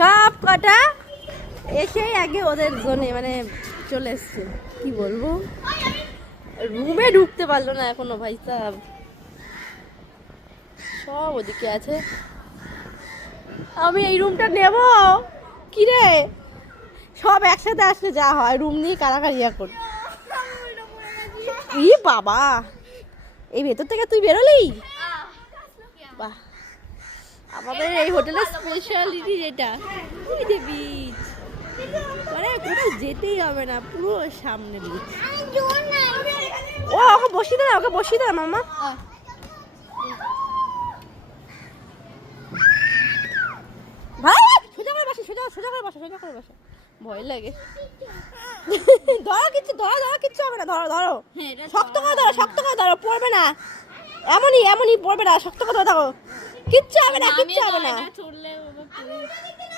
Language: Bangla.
সব কটা এসেই আগে ওদের জোনে মানে চলে এসছে। কি বলবো, রুমে ঢুকতে পারলো না এখনো ভাই সাহেব, সব ওদিকে আছে। আমি এই রুমটা নেব। কি রে, সব একসাথে আসলে যা হয়, রুম নিয়ে কারাকারি এখন। ই বাবা, এই ভেতর থেকে তুই বেরোলি? বাহ, আমাদের এই হোটেলের স্পেশালিটি যেটা, ওই যে বিচ, মানে কোথাও যেতেই হবে না, পুরো সামনে বিচ। ও ওকে বসিয়ে দে, ওকে বসিয়ে দে মামা। ভাই সোজা করে বসে, সোজা সোজা করে বসে, সোজা করে বসে, ভয় লাগে। ধরো কিচ্ছু, ধরো ধরো কিচ্ছু হবে না, ধরো ধরো, শক্ত করে ধরো, শক্ত করে ধরো, পড়বে না। এমনই এমনই পড়বে না, শক্ত করে ধরো, কিচ্ছু হবে না, কিচ্ছু হবে না।